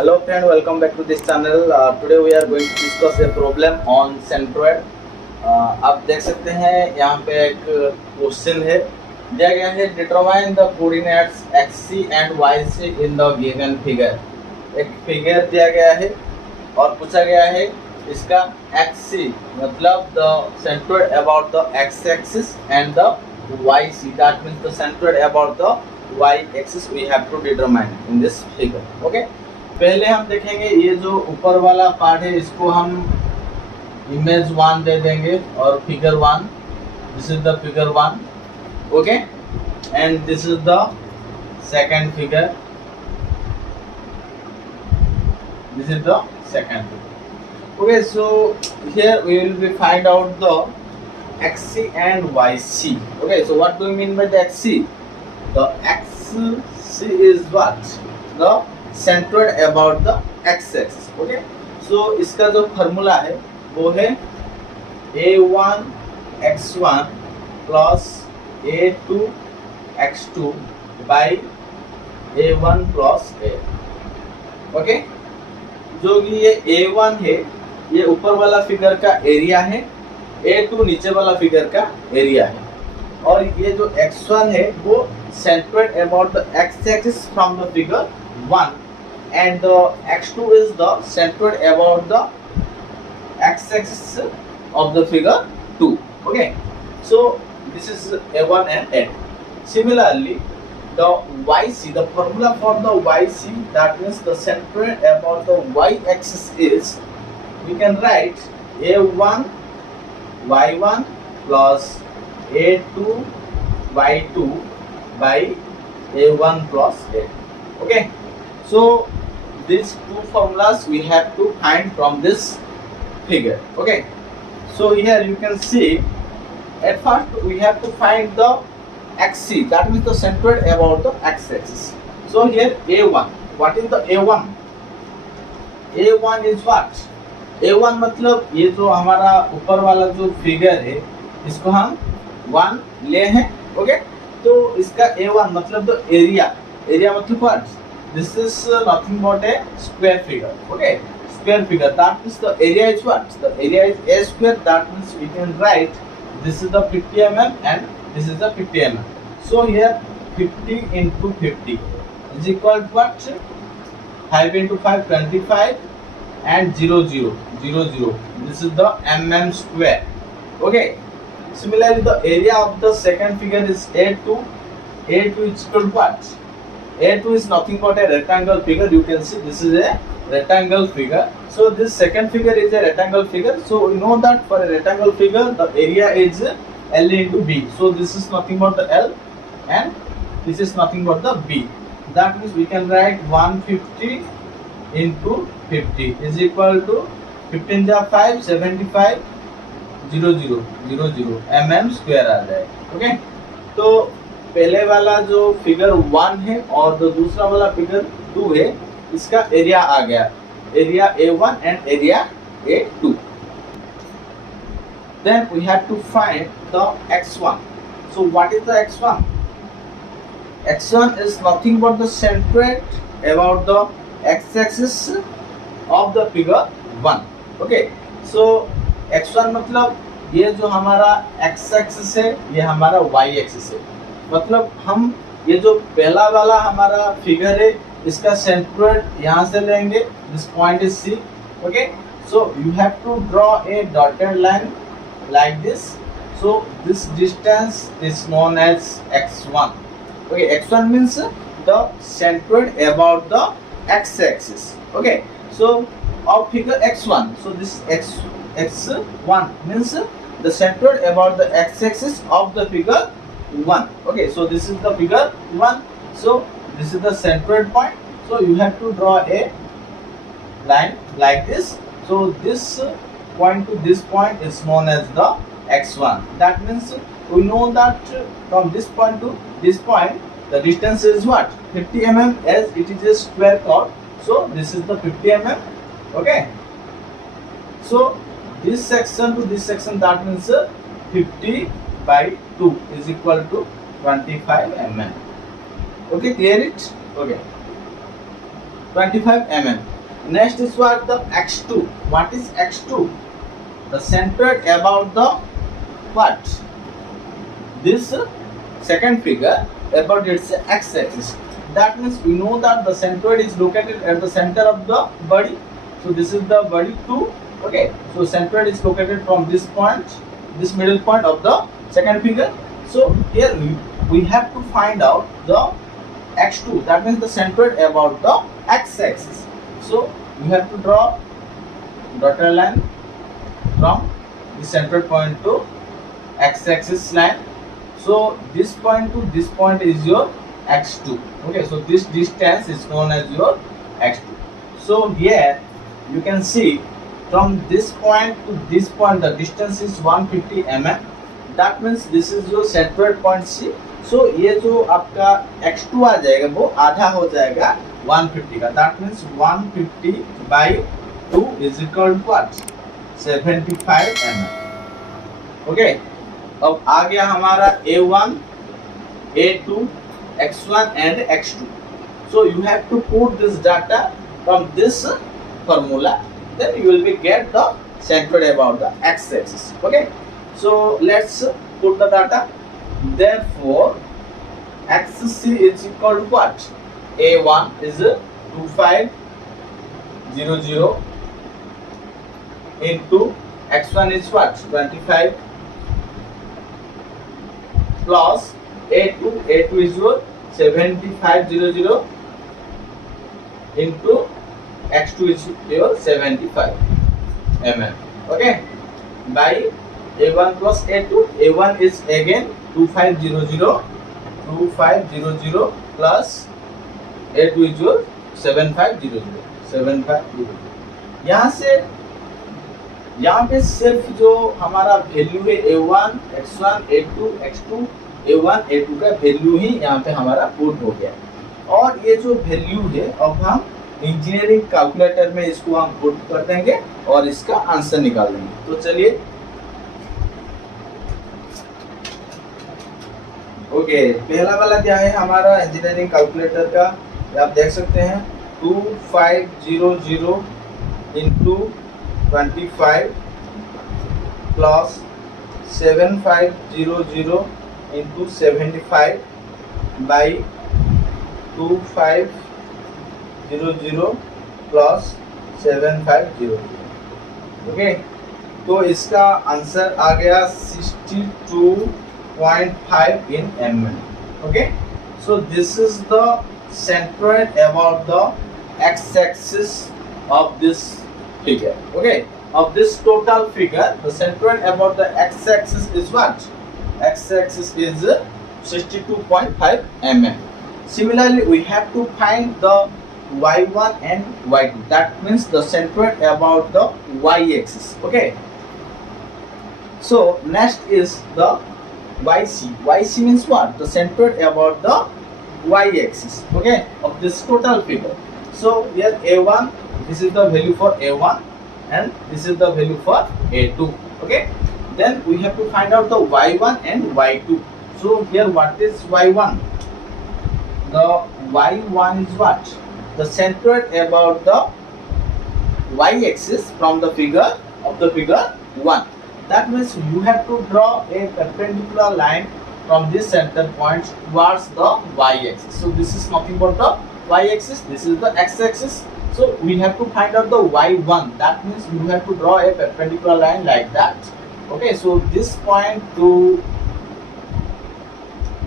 Hello friend, welcome back to this channel. Today we are going to discuss a problem on centroid. आप देख सकते हैं यहाँ पे एक क्वेश्चन है दिया गया है, determine the coordinates xc and yc in the given figure. एक फिगर दिया गया है और पूछा गया है इसका xc मतलब the centroid about the x axis and the yc, that means the centroid about the y axis we have to determine in this figure. Okay, पहले हम देखेंगे ये जो ऊपर वाला पार्ट है इसको हम इमेज 1 दे देंगे और figure 1, this is the figure 1. Okay, and this is the second figure, this is the second figure. Okay, so here we will be find out the xc and yc. Okay, so what do you mean by the xc? The xc is what? The centroid about the x-axis. Okay, so इसका जो formula है वो है a1 x1 plus a2 x2 by a1 plus a. Okay, जो कि ये a1 है ये ऊपर वाला फिगर का एरिया है, a2 नीचे वाला फिगर का एरिया है, और ये जो x1 है वो centroid about the x-axis from the figure 1, and the x2 is the centroid about the x-axis of the figure 2. Okay, so this is a1 and a2. Similarly, the yc, the formula for the yc, that means the centroid about the y-axis is, we can write a1 y1 plus a2 y2 by a1 plus a. Okay, so these two formulas we have to find from this figure. Okay, so here you can see at first we have to find the xc, that means the centroid about the x-axis. So here a1, what is the a1? a1 is what? a1 मतलब ये जो हमारा ऊपर वाला जो figure है इसको हम 1 ले हैं. ओके, तो इसका a1 मतलब तो एरिया, एरिया मतलब what? This is nothing but a square figure. Okay, square figure, that means the area is what? The area is a square, that means we can write this is the 50 mm and this is the 50 mm. So here 50 into 50 is equal to what? 5 into 5 25 and 0 0 0 0. This is the mm square. Okay, similarly the area of the second figure is a2. a2 is equal to what? a2 is nothing but a rectangle figure. You can see this is a rectangle figure. So this second figure is a rectangle figure. So we know that for a rectangle figure the area is L into B. So this is nothing but the L and this is nothing but the B. That means we can write 150 into 50 is equal to 15 जा 5 75 0 0 0 0 mm square आ जाए. Okay, तो पहले वाला जो figure 1 है और जो दूसरा वाला फिगर 2 है इसका एरिया आ गया, area a1 and area a2. Then we have to find the x1. So what is the x1? x1 is nothing but the centroid about the x-axis of the figure 1. Okay, so x1 मतलब ये जो हमारा x-axis है ये हमारा y-axis है. मतलब हम ये जो पहला वाला हमारा फिगर है इसका सेंट्रोइड यहाँ से लेंगे, this point is C. Okay, so you have to draw a dotted line like this. So this distance is known as x1. Okay, x1 means the centroid about the x-axis. Okay, so of figure x1, so this x1 means the centroid about the x-axis of the figure 1. Okay, so this is the figure 1. So this is the centroid point. So you have to draw a line like this. So this point to this point is known as the x1. That means we know that from this point to this point the distance is what? 50 mm, as it is a square curve. So this is the 50 mm. Okay, so this section to this section, that means 50 by 2 is equal to 25 mm. Okay, clear it? Okay, 25 mm. Next is what? The x2. What is x2? The centered about the what? This second figure about its x-axis. That means we know that the centroid is located at the center of the body. So this is the body 2. Okay, so centroid is located from this point, this middle point of the second figure. So here we have to find out the x2. That means the centroid about the x-axis. So you have to draw dotted line from the central point to x-axis line. So this point to this point is your x2. Okay, so this distance is known as your x2. So here you can see from this point to this point the distance is 150 mm. That means this is your centroid point C. So ये जो आपका x2 आ जाएगा वो आधा हो जाएगा 150 का. That means 150 by 2 is equal to what? 75 mm. Okay. अब आ गया हमारा A1, A2, X1 and X2. So you have to put this data from this formula. Then you will be get the centroid about the x-axis. Okay. So let's put the data. Therefore, XC is equal to what? A1 is 2500 into X1 is what? 25 plus A2 is your 7500 into X2 is your 75 mm. Okay, by A1 plus A2. A1 is again 2500 plus A2 is your 7500. यहाँ पे सिर्फ जो हमारा value है A1, X1, A2, X2, A1, A2 का value ही यहाँ पे हमारा पुट हो गया. और ये जो वैल्यू है अब हम इंजीनियरिंग कैलकुलेटर में इसको हम पुट कर देंगे और इसका आंसर निकाल देंगे. तो चलिए. ओके, पहला वाला क्या है हमारा इंजीनियरिंग कैलकुलेटर का, आप देख सकते हैं 2500 into 25 plus 7500 into 75 by 2500 plus 7500. Okay, तो इसका आंसर आ गया 62.5 in mm. Okay, so this is the centroid about the x-axis of this figure. Okay, of this total figure, the centroid about the x-axis is what? X-axis is 62.5 mm. Similarly, we have to find the y1 and y2. That means the centroid about the y-axis. Okay, so next is the yc. Yc means what? The centroid about the y-axis. Okay, of this total figure. So here A1, this is the value for A1 and this is the value for A2. Okay, then we have to find out the y1 and y2. So here what is y1? The y1 is what? The centroid about the y-axis from the figure of the figure 1. That means you have to draw a perpendicular line from this center point towards the y-axis. So this is nothing but the y-axis, this is the x-axis. So we have to find out the y1. That means you have to draw a perpendicular line like that. Okay, so this point to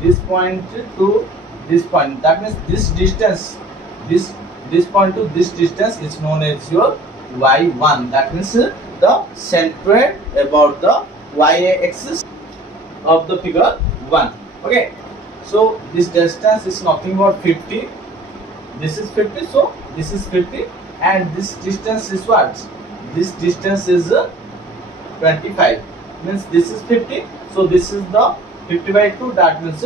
this point to this point. That means this distance, this point to this distance is known as your y1. That means the centroid about the y-axis of the figure 1. Okay, so this distance is nothing but 50. This is 50, so this is 50, and this distance is what? This distance is 25. Means this is 50, so this is the 50 by 2. That means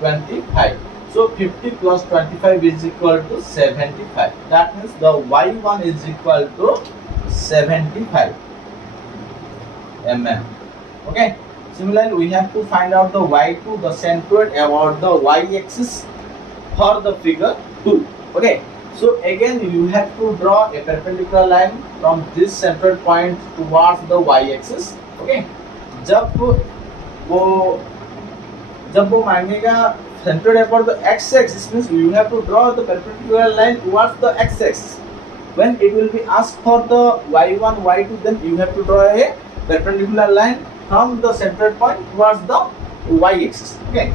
25. So 50 plus 25 is equal to 75. That means the y1 is equal to 75 mm. Okay. Similarly, we have to find out the y2, the centroid about the y-axis for the figure 2. Okay, So again you have to draw a perpendicular line from this central point towards the y-axis. Okay, जब वो मांगेगा centered about the x-axis means you have to draw the perpendicular line towards the x-axis. When it will be asked for the y1, y2, then you have to draw a perpendicular line from the centered point towards the y-axis. Okay,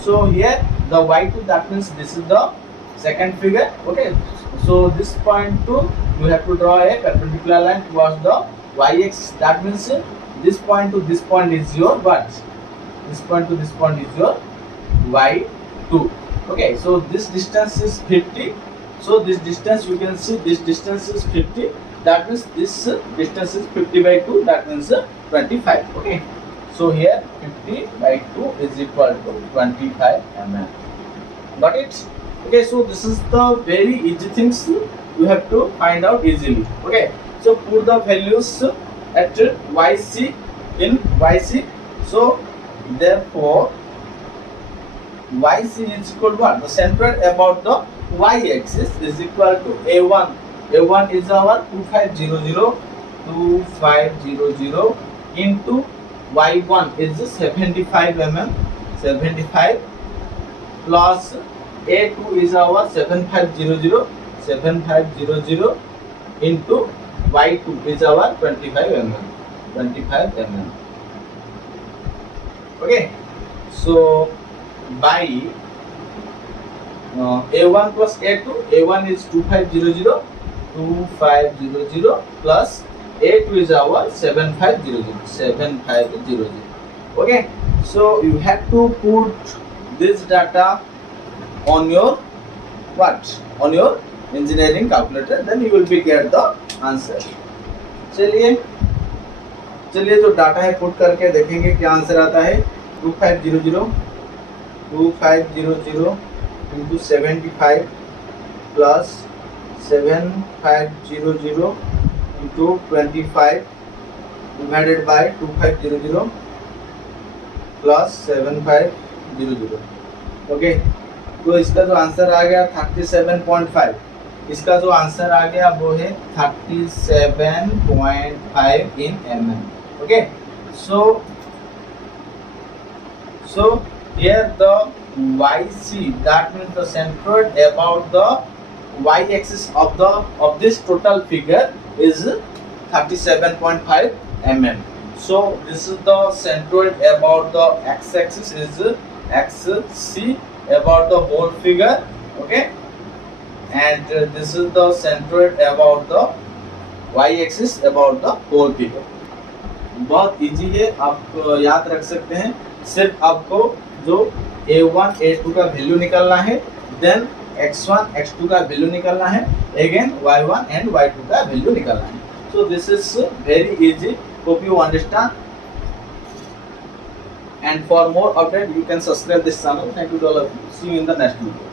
so here the y2, that means this is the second figure. Okay, so this point to you have to draw a perpendicular line towards the y-axis. That means this point to this point is your what? This point to this point is your y2. Okay, so this distance is 50. So this distance, you can see this distance is 50. That means this distance is 50 by 2. That means 25. Okay, so here 50 by 2 is equal to 25 mm. Got it? Okay, so this is the very easy things you have to find out easily. Okay, so put the values at yc in yc. So therefore yc is equal to what? The centered about the y-axis is equal to a1. A1 is our 2500 into y1 is 75 mm, 75 plus a2 is our 7500 into y2 is our 25 mm. Okay, so by a1 plus a2, a1 is 2500 plus a2 is our 7500. Okay, so you have to put this data on your what? On your engineering calculator, then you will be get the answer. चलिए जो data है put करके देखेंगे क्या answer आता है. 2500 into 75 plus 7500 into 25 divided by 2500 plus 7500. Okay, तो इसका जो आंसर आ गया 37.5. इसका जो आंसर आ गया वो है 37.5 in mm. Okay, so here the yc, that means the centroid about the y-axis of this total figure is 37.5 mm. So this is the centroid about the x-axis is xc about the whole figure. Okay, and this is the centroid about the y-axis about the whole figure. बहुत easy है, आप याद रख सकते हैं. सिर्फ आपको जो a1 a2 का वैल्यू निकालना है, देन x1 x2 का वैल्यू निकालना है, अगेन y1 एंड y2 का वैल्यू निकालना है. So this is very easy. Hope you understand, and for more update you can subscribe this channel. Thank you to all of you. See you in the next video.